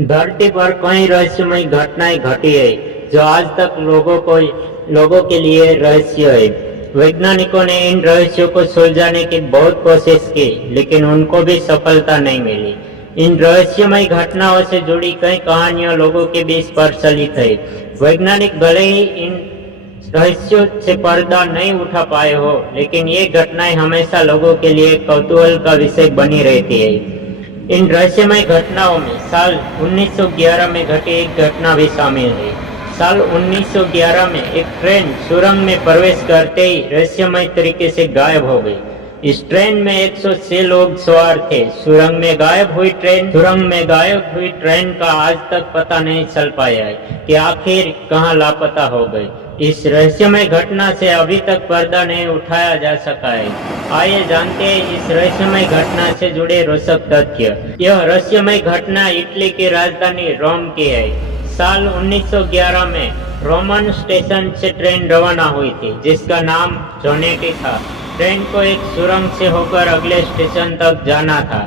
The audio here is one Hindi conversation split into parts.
धरती पर कई रहस्यमय घटनाएं घटी है जो आज तक लोगों के लिए रहस्य है। वैज्ञानिकों ने इन रहस्यों को सुलझाने की बहुत कोशिश की, लेकिन उनको भी सफलता नहीं मिली। इन रहस्यमय घटनाओं से जुड़ी कई कहानियां लोगों के बीच प्रचलित है। वैज्ञानिक भले ही इन रहस्यों से पर्दा नहीं उठा पाए हो, लेकिन ये घटनाएं हमेशा लोगों के लिए कौतूहल का विषय बनी रहती है। इन रहस्यमय घटनाओं में साल 1911 में घटी एक घटना भी शामिल है। साल 1911 में एक ट्रेन सुरंग में प्रवेश करते ही रहस्यमय तरीके से गायब हो गई। इस ट्रेन में 106 लोग सवार थे। सुरंग में गायब हुई ट्रेन का आज तक पता नहीं चल पाया है कि आखिर कहां लापता हो गई। इस रहस्यमय घटना से अभी तक पर्दा नहीं उठाया जा सका है। आइए जानते हैं इस रहस्यमय घटना से जुड़े रोचक तथ्य। यह रहस्यमय घटना इटली की राजधानी रोम की है। साल 1911 में रोमन स्टेशन से ट्रेन रवाना हुई थी, जिसका नाम जोनेटी था। ट्रेन को एक सुरंग से होकर अगले स्टेशन तक जाना था,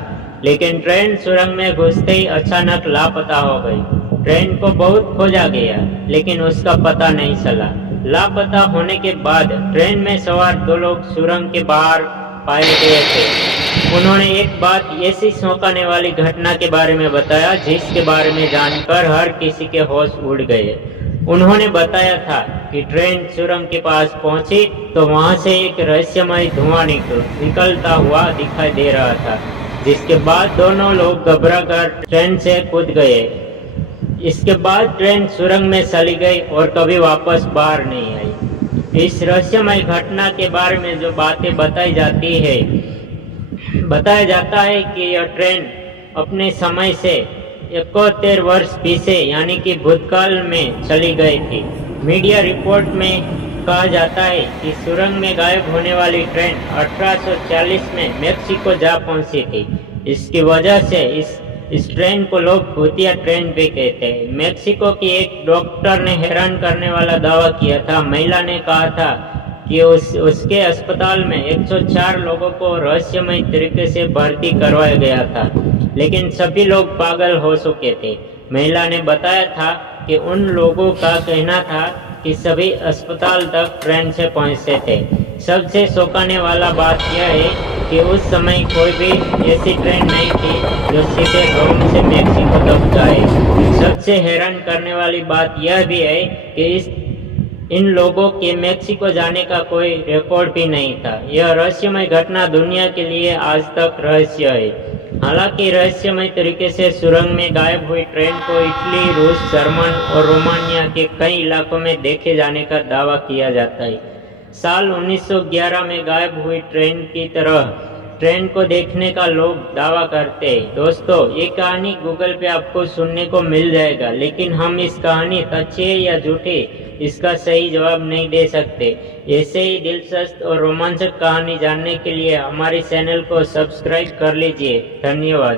लेकिन ट्रेन सुरंग में घुसते ही अचानक लापता हो गई। ट्रेन को बहुत खोजा गया, लेकिन उसका पता नहीं चला। लापता होने के बाद ट्रेन में सवार 2 लोग सुरंग के बाहर पाए गए थे। उन्होंने एक बात ऐसी चौंकाने वाली घटना के बारे में बताया जिसके बारे में जानकर हर किसी के होश उड़ गए। उन्होंने बताया था कि ट्रेन सुरंग के पास पहुंची तो वहां से एक रहस्यमय धुआं निकलता हुआ दिखाई दे रहा था, जिसके बाद दोनों लोग घबराकर ट्रेन से कूद गए। इसके बाद ट्रेन सुरंग में चली गई और कभी वापस बाहर नहीं आई। इस रहस्यमय घटना के बारे में जो बातें बताया जाता है कि यह ट्रेन अपने समय से 71 वर्ष पीछे यानी कि भूतकाल में चली गई थी। मीडिया रिपोर्ट में कहा जाता है कि सुरंग में गायब होने वाली ट्रेन 1840 में मेक्सिको जा पहुंची थी। इसकी वजह से इस ट्रेन को लोग भूतिया ट्रेन भी कहते हैं। मेक्सिको की एक डॉक्टर ने हैरान करने वाला दावा किया था। महिला ने कहा था कि उसके अस्पताल में 104 लोगों को रहस्यमय तरीके से भर्ती करवाया गया था, लेकिन सभी लोग पागल हो चुके थे। महिला ने बताया था कि उन लोगों का कहना था कि सभी अस्पताल तक ट्रेन से पहुंचे थे। सबसे चौंकाने वाला बात यह है कि उस समय कोई भी ऐसी ट्रेन नहीं थी जो सीधे रोम से मेक्सिको तक जाए। सबसे हैरान करने वाली बात यह भी है कि इन लोगों के मेक्सिको जाने का कोई रिकॉर्ड भी नहीं था। यह रहस्यमय घटना दुनिया के लिए आज तक रहस्य है। हालांकि रहस्यमय तरीके से सुरंग में गायब हुई ट्रेन को इटली, रूस, जर्मन और रोमानिया के कई इलाकों में देखे जाने का दावा किया जाता है। साल 1911 में गायब हुई ट्रेन की तरह ट्रेन को देखने का लोग दावा करते हैं। दोस्तों, ये कहानी गूगल पे आपको सुनने को मिल जाएगा, लेकिन हम इस कहानी सच्ची है या झूठी इसका सही जवाब नहीं दे सकते। ऐसे ही दिलचस्प और रोमांचक कहानी जानने के लिए हमारे चैनल को सब्सक्राइब कर लीजिए। धन्यवाद।